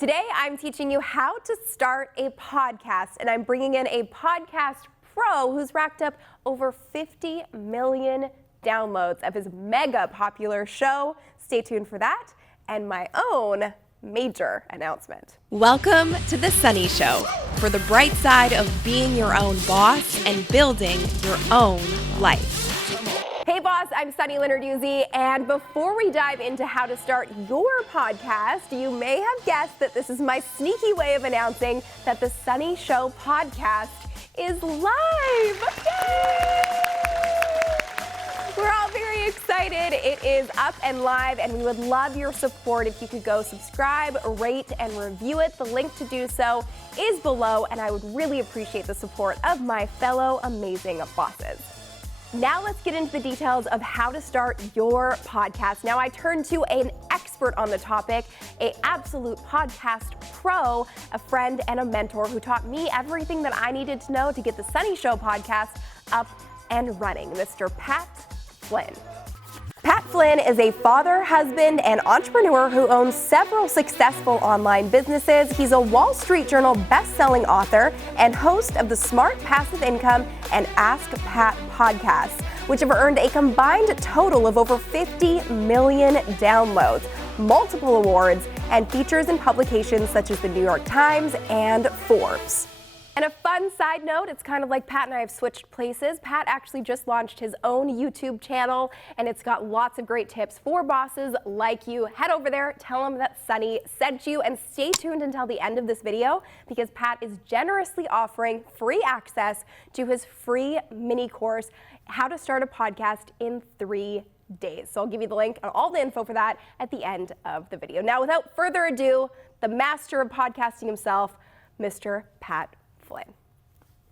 Today, I'm teaching you how to start a podcast, and I'm bringing in a podcast pro who's racked up over 50 million downloads of his mega popular show. Stay tuned for that and my own major announcement. Welcome to The Sunny Show, for the bright side of being your own boss and building your own life. Hey boss, I'm Sunny Lenarduzzi, and before we dive into how to start your podcast, you may have guessed that this is my sneaky way of announcing that the Sunny Show podcast is live. Yay! We're all very excited. It is up and live, and we would love your support if you could go subscribe, rate, and review it. The link to do so is below, and I would really appreciate the support of my fellow amazing bosses. Now let's get into the details of how to start your podcast. Now I turn to an expert on the topic, an absolute podcast pro, a friend and a mentor who taught me everything that I needed to know to get the Sunny Show podcast up and running, Mr. Pat Flynn. Pat Flynn is a father, husband, and entrepreneur who owns several successful online businesses. He's a Wall Street Journal best-selling author and host of the Smart Passive Income and Ask Pat podcasts, which have earned a combined total of over 50 million downloads, multiple awards, and features in publications such as the New York Times and Forbes. And a fun side note, it's kind of like Pat and I have switched places. Pat actually just launched his own YouTube channel, and it's got lots of great tips for bosses like you. Head over there, tell him that Sunny sent you, and stay tuned until the end of this video because Pat is generously offering free access to his free mini course, How to Start a Podcast in 3 days. So I'll give you the link and all the info for that at the end of the video. Now, without further ado, the master of podcasting himself, Mr. Pat Flynn.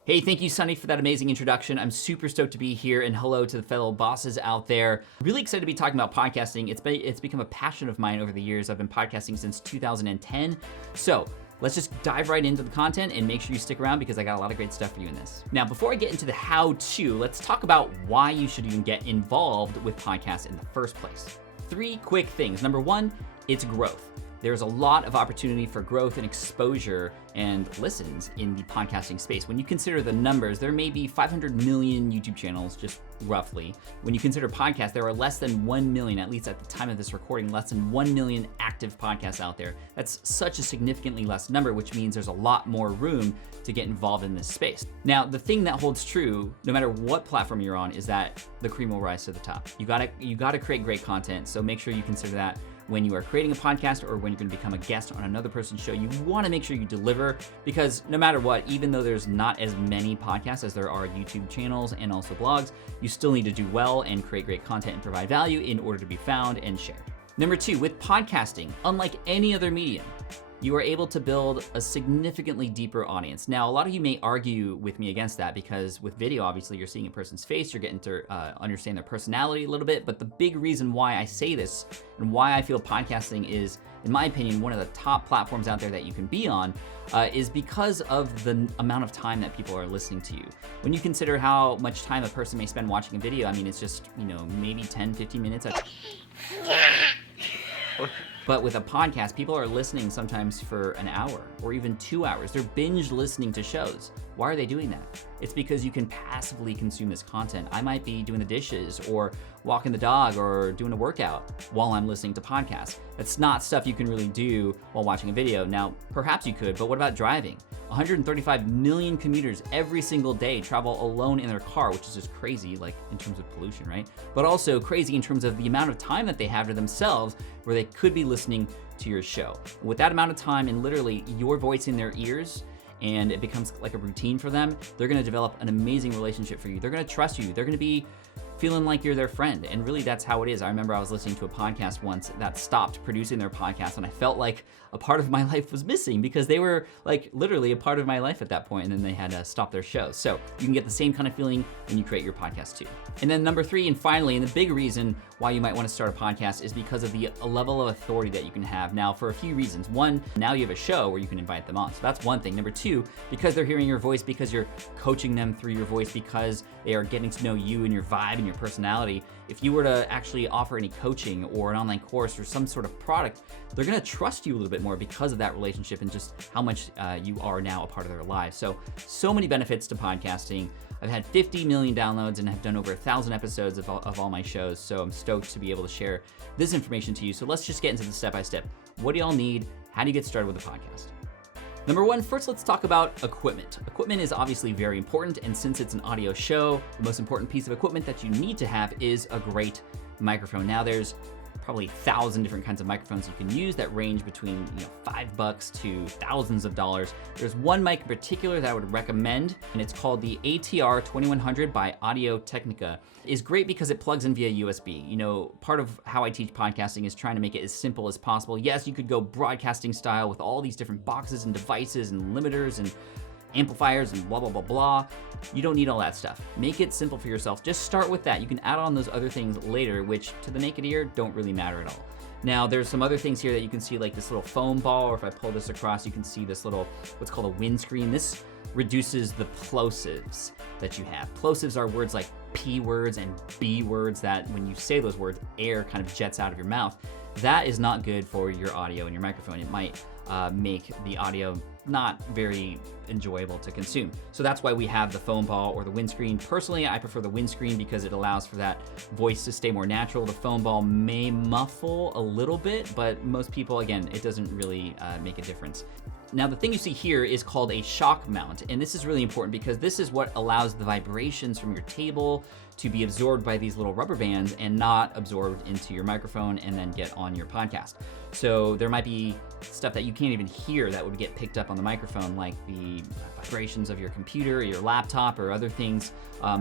Hey, thank you, Sunny, for that amazing introduction. I'm super stoked to be here, and hello to the fellow bosses out there. Really excited to be talking about podcasting. It's become a passion of mine over the years. I've been podcasting since 2010. So let's just dive right into the content and make sure you stick around because I got a lot of great stuff for you in this. Now, before I get into the how-to, let's talk about why you should even get involved with podcasts in the first place. 3 quick things. Number 1, it's growth. There's a lot of opportunity for growth and exposure and listens in the podcasting space. When you consider the numbers, there may be 500 million YouTube channels, just roughly. When you consider podcasts, there are less than 1 million, at least at the time of this recording, less than 1 million active podcasts out there. That's such a significantly less number, which means there's a lot more room to get involved in this space. Now, the thing that holds true, no matter what platform you're on, is that the cream will rise to the top. You gotta create great content, so make sure you consider that when you are creating a podcast or when you're going to become a guest on another person's show. You want to make sure you deliver, because no matter what, even though there's not as many podcasts as there are YouTube channels and also blogs, you still need to do well and create great content and provide value in order to be found and shared. Number 2, with podcasting, unlike any other medium, you are able to build a significantly deeper audience. Now, a lot of you may argue with me against that because with video, obviously, you're seeing a person's face, you're getting to understand their personality a little bit, but the big reason why I say this and why I feel podcasting is, in my opinion, one of the top platforms out there that you can be on is because of the amount of time that people are listening to you. When you consider how much time a person may spend watching a video, I mean, it's just, maybe 10, 15 minutes. But with a podcast, people are listening sometimes for an hour or even 2 hours. They're binge listening to shows. Why are they doing that? It's because you can passively consume this content. I might be doing the dishes or walking the dog or doing a workout while I'm listening to podcasts. That's not stuff you can really do while watching a video. Now, perhaps you could, but what about driving? 135 million commuters every single day travel alone in their car, which is just crazy, like in terms of pollution, right? But also crazy in terms of the amount of time that they have to themselves where they could be listening to your show. With that amount of time and literally your voice in their ears, and it becomes like a routine for them, they're gonna develop an amazing relationship for you. They're gonna trust you. They're gonna be feeling like you're their friend. And really, that's how it is. I remember I was listening to a podcast once that stopped producing their podcast, and I felt like a part of my life was missing because they were like literally a part of my life at that point, and then they had to stop their show. So you can get the same kind of feeling when you create your podcast too. And then number 3, and finally, and the big reason why you might want to start a podcast is because of the level of authority that you can have. Now, for a few reasons. 1, now you have a show where you can invite them on. So that's one thing. Number 2, because they're hearing your voice, because you're coaching them through your voice, because they are getting to know you and your vibe and your personality. if you were to actually offer any coaching or an online course or some sort of product, they're gonna trust you a little bit more because of that relationship and just how much you are now a part of their lives. So many benefits to podcasting. I've had 50 million downloads and have done over 1,000 episodes of all my shows. So I'm stoked to be able to share this information to you. So let's just get into the step-by-step. What do y'all need? How do you get started with a podcast? Number one, first let's talk about equipment. Equipment is obviously very important, and since it's an audio show, the most important piece of equipment that you need to have is a great microphone. Now there's probably 1,000 different kinds of microphones you can use that range between $5 to thousands of dollars. There's one mic in particular that I would recommend, and it's called the ATR 2100 by Audio-Technica. It's great because it plugs in via USB. Part of how I teach podcasting is trying to make it as simple as possible. Yes, you could go broadcasting style with all these different boxes and devices and limiters and amplifiers and blah, blah, blah, blah. You don't need all that stuff. Make it simple for yourself. Just start with that. You can add on those other things later, which to the naked ear don't really matter at all. Now, there's some other things here that you can see, like this little foam ball, or if I pull this across, you can see this little, what's called a windscreen. This reduces the plosives that you have. Plosives are words like P words and B words that when you say those words, air kind of jets out of your mouth. That is not good for your audio and your microphone. It might make the audio not very enjoyable to consume. So that's why we have the foam ball or the windscreen. Personally, I prefer the windscreen because it allows for that voice to stay more natural. The foam ball may muffle a little bit, but most people, again, it doesn't really make a difference. Now, the thing you see here is called a shock mount, and this is really important because this is what allows the vibrations from your table to be absorbed by these little rubber bands and not absorbed into your microphone and then get on your podcast. So there might be stuff that you can't even hear that would get picked up on the microphone, like the vibrations of your computer or your laptop or other things.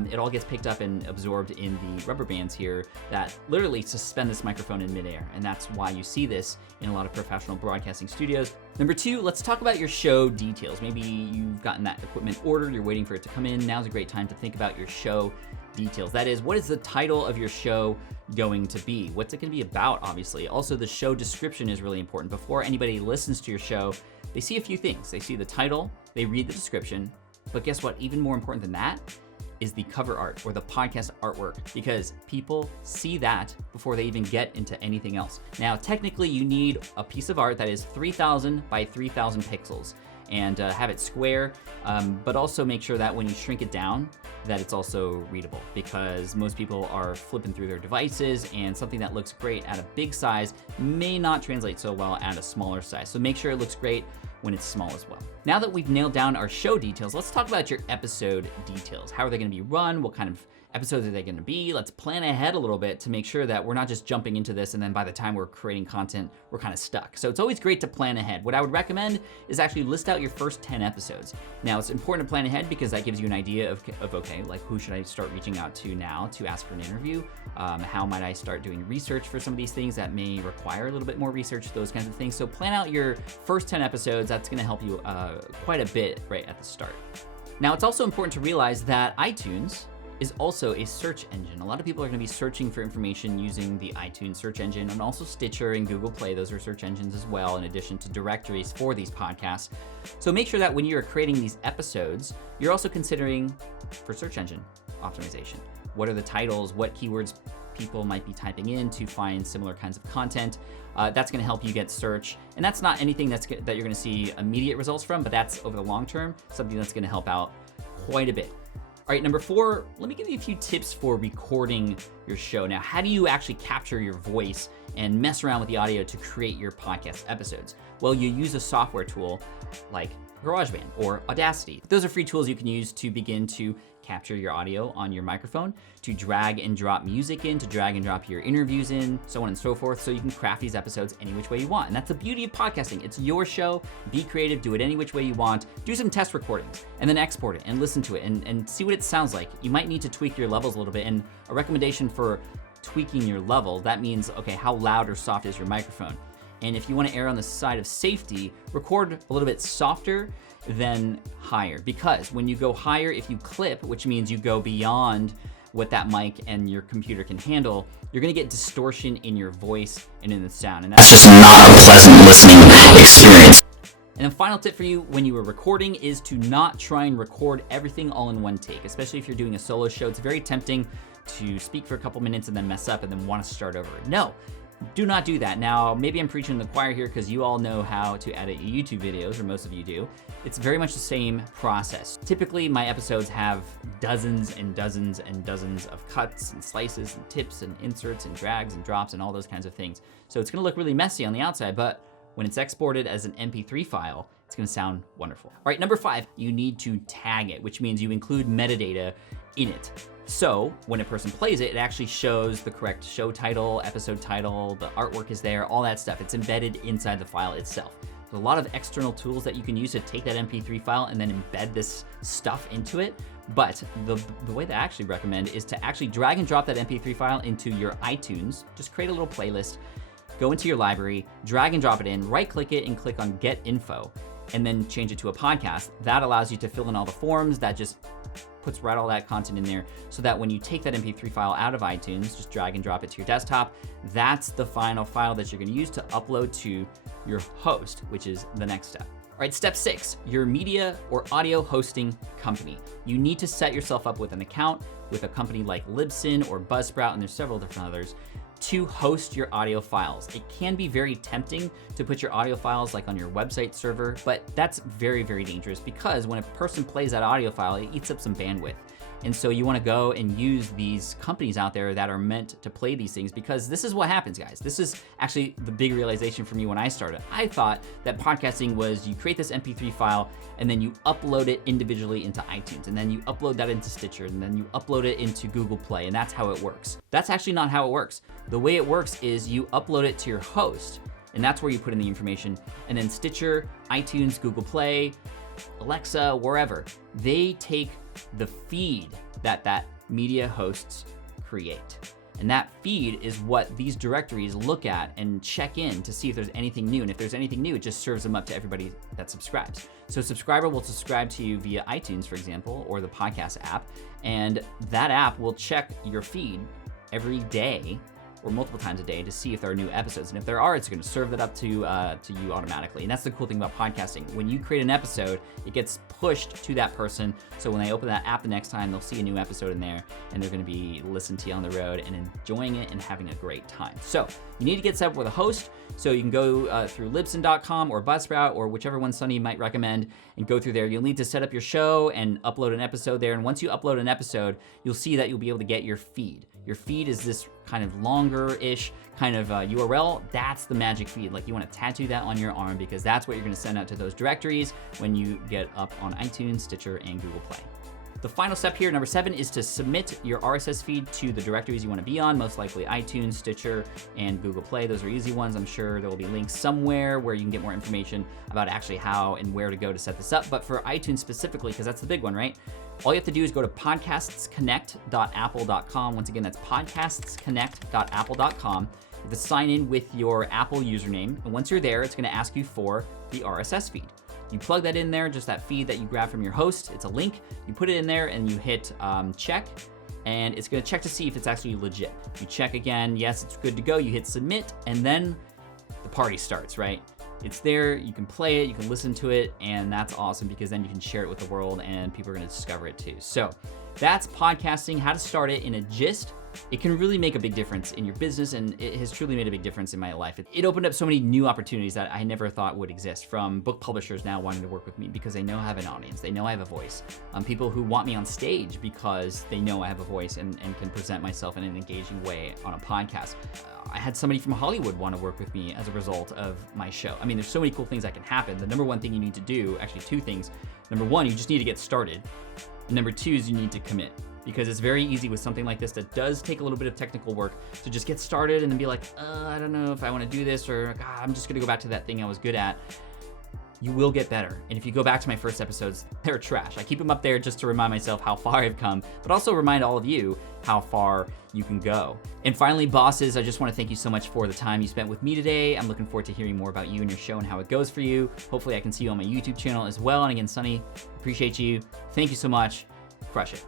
It all gets picked up and absorbed in the rubber bands here that literally suspend this microphone in midair. And that's why you see this in a lot of professional broadcasting studios. Number two, let's talk about your show details. Maybe you've gotten that equipment ordered, you're waiting for it to come in. Now's a great time to think about your show details. That is, what is the title of your show going to be? What's it going to be about, obviously? Also, the show description is really important. Before anybody listens to your show, they see a few things. They see the title, they read the description, but guess what? Even more important than that is the cover art or the podcast artwork, because people see that before they even get into anything else. Now, technically, you need a piece of art that is 3,000 by 3,000 pixels and have it square, but also make sure that when you shrink it down, that it's also readable, because most people are flipping through their devices and something that looks great at a big size may not translate so well at a smaller size. So make sure it looks great when it's small as well. Now that we've nailed down our show details, let's talk about your episode details. How are they gonna be run? What kind of episodes are they gonna be? Let's plan ahead a little bit to make sure that we're not just jumping into this and then by the time we're creating content, we're kind of stuck. So it's always great to plan ahead. What I would recommend is actually list out your first 10 episodes. Now, it's important to plan ahead because that gives you an idea of okay, like who should I start reaching out to now to ask for an interview? How might I start doing research for some of these things that may require a little bit more research, those kinds of things. So plan out your first 10 episodes. That's gonna help you quite a bit right at the start. Now, it's also important to realize that iTunes is also a search engine. A lot of people are going to be searching for information using the iTunes search engine, and also Stitcher and Google Play. Those are search engines as well, in addition to directories for these podcasts. So make sure that when you're creating these episodes, you're also considering for search engine optimization. What are the titles? What keywords people might be typing in to find similar kinds of content? That's going to help you get search, and that's not anything that you're going to see immediate results from, but that's over the long term, something that's going to help out quite a bit. All right, number 4, let me give you a few tips for recording your show. Now, how do you actually capture your voice and mess around with the audio to create your podcast episodes? Well, you use a software tool like GarageBand or Audacity. Those are free tools you can use to begin to capture your audio on your microphone, to drag and drop music in, to drag and drop your interviews in, so on and so forth, so you can craft these episodes any which way you want. And that's the beauty of podcasting. It's your show. Be creative, do it any which way you want. Do some test recordings, and then export it and listen to it and see what it sounds like. You might need to tweak your levels a little bit, and a recommendation for tweaking your level, that means, okay, how loud or soft is your microphone? And if you want to err on the side of safety, record a little bit softer than higher, because when you go higher, if you clip, which means you go beyond what that mic and your computer can handle, you're gonna get distortion in your voice and in the sound, and that's just not a pleasant listening experience. And then final tip for you when you are recording is to not try and record everything all in one take, especially if you're doing a solo show. It's very tempting to speak for a couple minutes and then mess up and then want to start over. No, do not do that. Now, maybe I'm preaching to the choir here because you all know how to edit your YouTube videos, or most of you do. It's very much the same process. Typically, my episodes have dozens and dozens and dozens of cuts and slices and tips and inserts and drags and drops and all those kinds of things. So it's gonna look really messy on the outside, but when it's exported as an MP3 file, it's gonna sound wonderful. All right, number 5, you need to tag it, which means you include metadata in it. So when a person plays it, it actually shows the correct show title, episode title, the artwork is there, all that stuff. It's embedded inside the file itself. There's a lot of external tools that you can use to take that MP3 file and then embed this stuff into it. But the way that I actually recommend is to actually drag and drop that MP3 file into your iTunes. Just create a little playlist, go into your library, drag and drop it in, right click it and click on Get Info, and then change it to a podcast. That allows you to fill in all the forms. That just puts right all that content in there so that when you take that MP3 file out of iTunes, just drag and drop it to your desktop, that's the final file that you're gonna use to upload to your host, which is the next step. All right, step 6, your media or audio hosting company. You need to set yourself up with an account with a company like Libsyn or Buzzsprout, and there's several different others, to host your audio files. It can be very tempting to put your audio files like on your website server, but that's very, very dangerous because when a person plays that audio file, it eats up some bandwidth. And so you wanna go and use these companies out there that are meant to play these things, because this is what happens, guys. This is actually the big realization for me when I started. I thought that podcasting was you create this MP3 file and then you upload it individually into iTunes, and then you upload that into Stitcher, and then you upload it into Google Play, and that's how it works. That's actually not how it works. The way it works is you upload it to your host, and that's where you put in the information, and then Stitcher, iTunes, Google Play, Alexa, wherever, they take the feed that media hosts create. And that feed is what these directories look at and check in to see if there's anything new. And if there's anything new, it just serves them up to everybody that subscribes. So a subscriber will subscribe to you via iTunes, for example, or the podcast app, and that app will check your feed every day or multiple times a day to see if there are new episodes. And if there are, it's going to serve that up to you automatically. And that's the cool thing about podcasting. When you create an episode, it gets pushed to that person. So when they open that app the next time, they'll see a new episode in there, and they're going to be listening to you on the road and enjoying it and having a great time. So you need to get set up with a host. So you can go through Libsyn.com or Buzzsprout or whichever one Sunny might recommend and go through there. You'll need to set up your show and upload an episode there. And once you upload an episode, you'll see that you'll be able to get your feed. Your feed is this kind of longer-ish kind of URL. That's the magic feed. Like, you want to tattoo that on your arm, because that's what you're going to send out to those directories when you get up on iTunes, Stitcher, and Google Play. The final step here, number 7, is to submit your RSS feed to the directories you want to be on, most likely iTunes, Stitcher, and Google Play. Those are easy ones. I'm sure there will be links somewhere where you can get more information about actually how and where to go to set this up. But for iTunes specifically, because that's the big one, right? All you have to do is go to podcastsconnect.apple.com. Once again, that's podcastsconnect.apple.com. You have to sign in with your Apple username. And once you're there, it's going to ask you for the RSS feed. You plug that in there, just that feed that you grab from your host. It's a link. You put it in there and you hit check, and it's going to check to see if it's actually legit. You check again, yes, it's good to go. You hit submit, and then the party starts, right? It's there, you can play it, you can listen to it, and that's awesome, because then you can share it with the world and people are going to discover it too. So that's podcasting, how to start it in a gist. It can really make a big difference in your business, and it has truly made a big difference in my life. It opened up so many new opportunities that I never thought would exist, from book publishers now wanting to work with me because they know I have an audience, they know I have a voice. People who want me on stage because they know I have a voice and can present myself in an engaging way on a podcast. I had somebody from Hollywood want to work with me as a result of my show. I mean, there's so many cool things that can happen. The number one thing you need to do, actually 2 things. Number 1, you just need to get started. And number 2 is you need to commit. Because it's very easy with something like this that does take a little bit of technical work to just get started and then be like, I don't know if I want to do this, or God, I'm just going to go back to that thing I was good at. You will get better. And if you go back to my first episodes, they're trash. I keep them up there just to remind myself how far I've come, but also remind all of you how far you can go. And finally, bosses, I just want to thank you so much for the time you spent with me today. I'm looking forward to hearing more about you and your show and how it goes for you. Hopefully I can see you on my YouTube channel as well. And again, Sunny, appreciate you. Thank you so much. Crush it.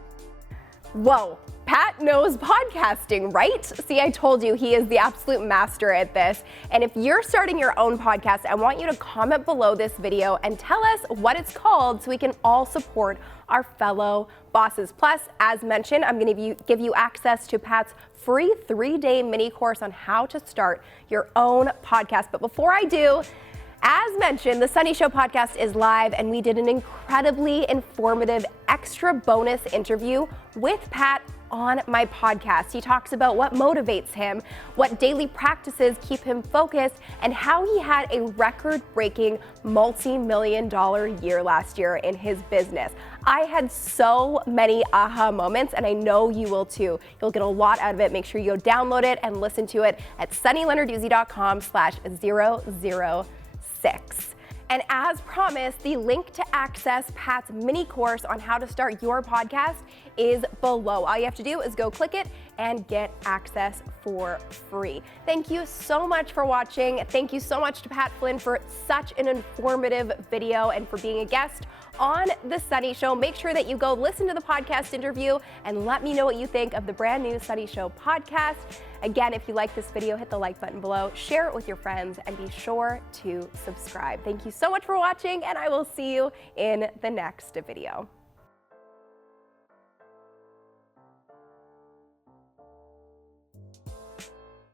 Whoa, Pat knows podcasting, right? See, I told you he is the absolute master at this. And if you're starting your own podcast, I want you to comment below this video and tell us what it's called so we can all support our fellow bosses. Plus, as mentioned, I'm going to give you access to Pat's free 3-day mini course on how to start your own podcast. But before I do, as mentioned, the Sunny Show podcast is live, and we did an incredibly informative extra bonus interview with Pat on my podcast. He talks about what motivates him, what daily practices keep him focused, and how he had a record-breaking multi-million-dollar year last year in his business. I had so many aha moments, and I know you will too. You'll get a lot out of it. Make sure you go download it and listen to it at sunnylenarduzzi.com/006. And as promised, the link to access Pat's mini course on how to start your podcast is below. All you have to do is go click it and get access for free. Thank you so much for watching. Thank you so much to Pat Flynn for such an informative video and for being a guest on The Sunny Show. Make sure that you go listen to the podcast interview and let me know what you think of the brand new Sunny Show podcast. Again, if you like this video, hit the like button below, share it with your friends, and be sure to subscribe. Thank you so much for watching, and I will see you in the next video.